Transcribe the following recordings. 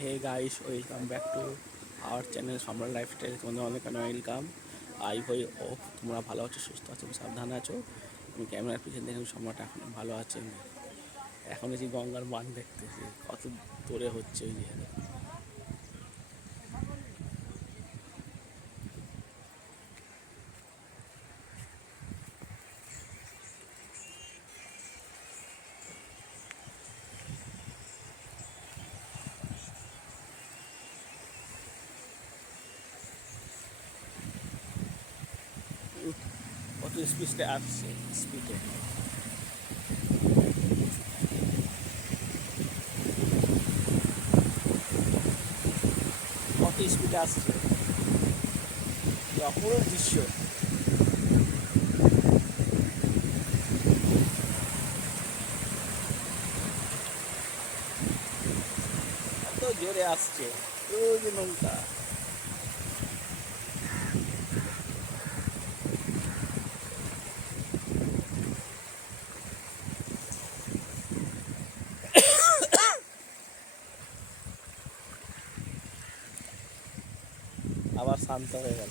Hey guys welcome back to our channel Samrat Lifestyle তোমাদের অনেক অনেক ওয়েলকাম আই হই ও তোমরা ভালো আছো, সুস্থ আছো সাবধানে আছো। আমি ক্যামেরার পিছনে দেখুন সম্রাট এখন ভালো আছে এখন এসে গঙ্গার বান দেখতেছি, কত দূরে হচ্ছে ওই যে। স্পিডে আসছে স্পিডে কত স্পিডে আসছে? কি অপূর্ব দৃশ্য। এত জোরে আসছে ওই যে নৌকা আবার শান্ত হয়ে গেল।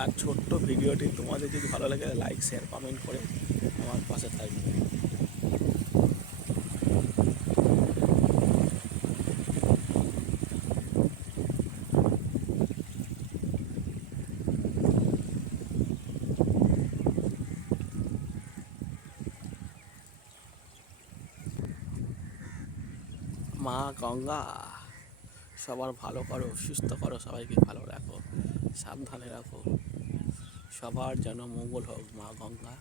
আর ছোট্ট ভিডিওটি তোমাদের যদি ভালো লাগে লাইক শেয়ার কমেন্ট করে আমার পাশে থাকবে। মা গঙ্গা, সবার ভালো করো, সুস্থ করো, সবাইকে ভালো রাখো। সাবধানে রাখো। সবার যেন মঙ্গল হোক, মা গঙ্গা।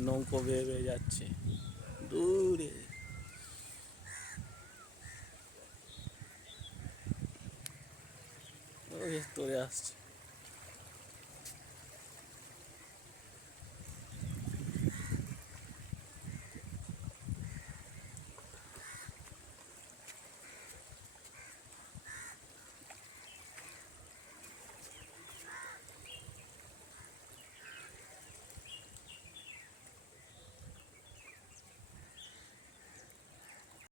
নৌকো বেয়ে বেয়ে যাচ্ছে। দূরে। তোরে আসছে।